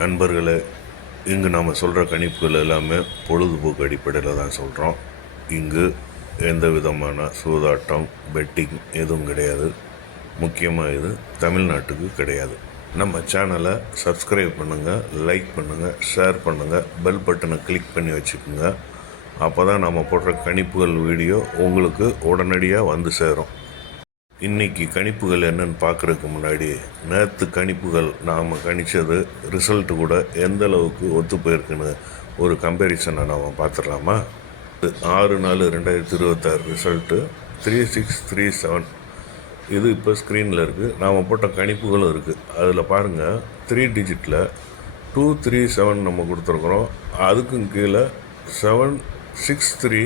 நண்பர்களே, இங்கு நாம் சொல்கிற கணிப்புகள் எல்லாமே பொழுதுபோக்கு அடிப்படையில் தான் சொல்கிறோம். இங்கு எந்த விதமான சூதாட்டம், பெட்டிங் எதுவும் கிடையாது. முக்கியமாக இது தமிழ்நாட்டுக்கு கிடையாது. நம்ம சேனலை சப்ஸ்கிரைப் பண்ணுங்கள், லைக் பண்ணுங்கள், ஷேர் பண்ணுங்கள், பெல் பட்டனை கிளிக் பண்ணி வச்சுக்கோங்க. அப்போ தான் நம்ம போடுற கணிப்புகள் வீடியோ உங்களுக்கு உடனடியாக வந்து சேரும். இன்றைக்கி கணிப்புகள் என்னென்னு பார்க்குறதுக்கு முன்னாடி நேற்று கணிப்புகள் நாம் கணித்தது ரிசல்ட்டு கூட எந்த அளவுக்கு ஒத்து போயிருக்குன்னு ஒரு கம்பேரிசனை நாம் பார்த்துடலாமா? 6/4/2026 ரிசல்ட்டு 3637 இது இப்போ ஸ்க்ரீனில் இருக்குது. நாம் போட்ட கணிப்புகளும் இருக்குது. அதில் பாருங்கள், 3 டிஜிட்டில் 237 நம்ம கொடுத்துருக்குறோம். அதுக்கும் கீழே 763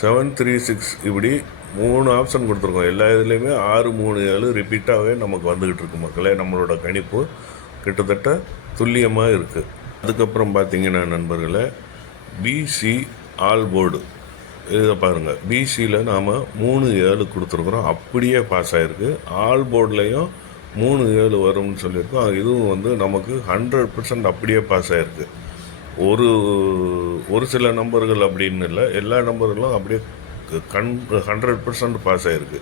736 இப்படி 3 ஆப்ஷன் கொடுத்துருக்கோம். எல்லா இதுலேயுமே 6 3 7 ரிப்பீட்டாகவே நமக்கு வந்துக்கிட்டு இருக்கு மக்களே. நம்மளோட கணிப்பு கிட்டத்தட்ட துல்லியமாக இருக்குது. அதுக்கப்புறம் பார்த்திங்கன்னா நண்பர்களே, பிசி ஆல் போர்டு இதை பாருங்கள். பிசியில் நாம் 3 7 கொடுத்துருக்குறோம், அப்படியே பாஸ் ஆகிருக்கு. ஆல் போர்ட்லேயும் 3 7 வரும்னு சொல்லியிருக்கோம். இதுவும் நமக்கு 100% அப்படியே பாஸ் ஆகிருக்கு. ஒரு சில நம்பர்கள் அப்படின்னு இல்லை, எல்லா நம்பர்களும் அப்படியே 100% பாஸ் ஆகிருக்கு.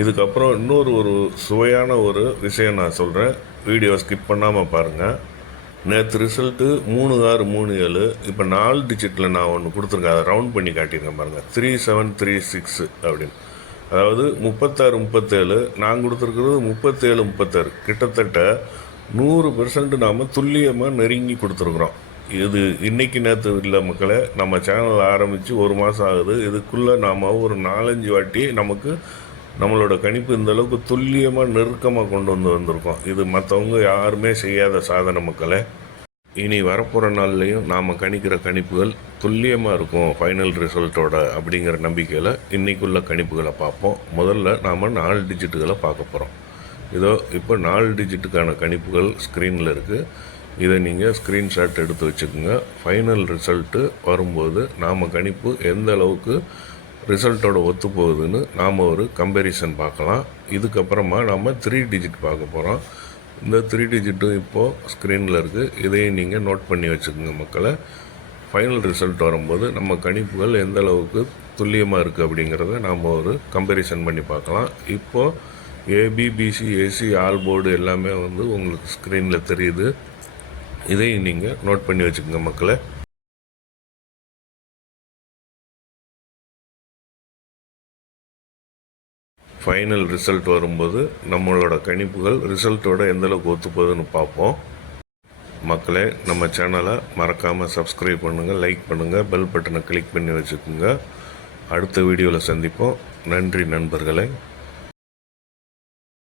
இதுக்கப்புறம் இன்னொரு சுவையான ஒரு விஷயம் நான் சொல்கிறேன், வீடியோ ஸ்கிப் பண்ணாமல் பாருங்கள். நேற்று ரிசல்ட்டு 3/6/3/7. இப்போ 4 டிஜிட்டில் நான் ஒன்று கொடுத்துருக்கேன், அதை ரவுண்ட் பண்ணி காட்டியிருக்கேன் பாருங்கள், 3736 அப்படின்னு. அதாவது 36-37, நான் கொடுத்துருக்கிறது 37-36. கிட்டத்தட்ட 100% நாம் துல்லியமாக நெருங்கி கொடுத்துருக்குறோம். இது இன்றைக்கி நேற்று இல்லை மக்களே. நம்ம சேனல் ஆரம்பித்து 1 மாதம் ஆகுது. இதுக்குள்ளே நாம் ஒரு 4-5 வாட்டி நம்மளோட கணிப்பு இந்தளவுக்கு துல்லியமாக நெருக்கமாக கொண்டு வந்திருக்கோம். இது மற்றவங்க யாருமே செய்யாத சாதனை மக்களே. இனி வரப்போகிற நாள்லேயும் நாம் கணிக்கிற கணிப்புகள் துல்லியமாக இருக்கும் ஃபைனல் ரிசல்ட்டோட அப்படிங்கிற நம்பிக்கையில் இன்றைக்குள்ள கணிப்புகளை பார்ப்போம். முதல்ல நாம் 4 டிஜிட்டுகளை பார்க்க போகிறோம். இதோ இப்போ 4 டிஜிட்டுக்கான கணிப்புகள் ஸ்க்ரீனில் இருக்குது. இதை நீங்கள் ஸ்க்ரீன்ஷாட் எடுத்து வச்சுக்கோங்க. ஃபைனல் ரிசல்ட்டு வரும்போது நாம் கணிப்பு எந்த அளவுக்கு ரிசல்ட்டோட ஒத்து போகுதுன்னு நாம் ஒரு கம்பேரிசன் பார்க்கலாம். இதுக்கப்புறமா நாம் 3 டிஜிட் பார்க்க போகிறோம். இந்த 3 டிஜிட்டும் இப்போது ஸ்க்ரீனில் இருக்குது. இதையும் நீங்கள் நோட் பண்ணி வச்சுக்கோங்க மக்களை. ஃபைனல் ரிசல்ட் வரும்போது நம்ம கணிப்புகள் எந்த அளவுக்கு துல்லியமாக இருக்குது அப்படிங்கிறத நாம் ஒரு கம்பேரிசன் பண்ணி பார்க்கலாம். இப்போது ஏபிபிசி ஏசி ஆல் போர்டு எல்லாமே உங்களுக்கு ஸ்க்ரீனில் தெரியுது. இதையும் நீங்கள் நோட் பண்ணி வச்சுக்கோங்க மக்களை. ஃபைனல் ரிசல்ட் வரும்போது நம்மளோட கணிப்புகள் ரிசல்ட்டோட எந்தளவுக்கு ஒத்து போகுதுன்னு பார்ப்போம். மக்களே, நம்ம சேனலை மறக்காமல் சப்ஸ்கிரைப் பண்ணுங்கள், லைக் பண்ணுங்கள், பெல் பட்டனை கிளிக் பண்ணி வச்சுக்கோங்க. அடுத்த வீடியோவில் சந்திப்போம். நன்றி நண்பர்களே.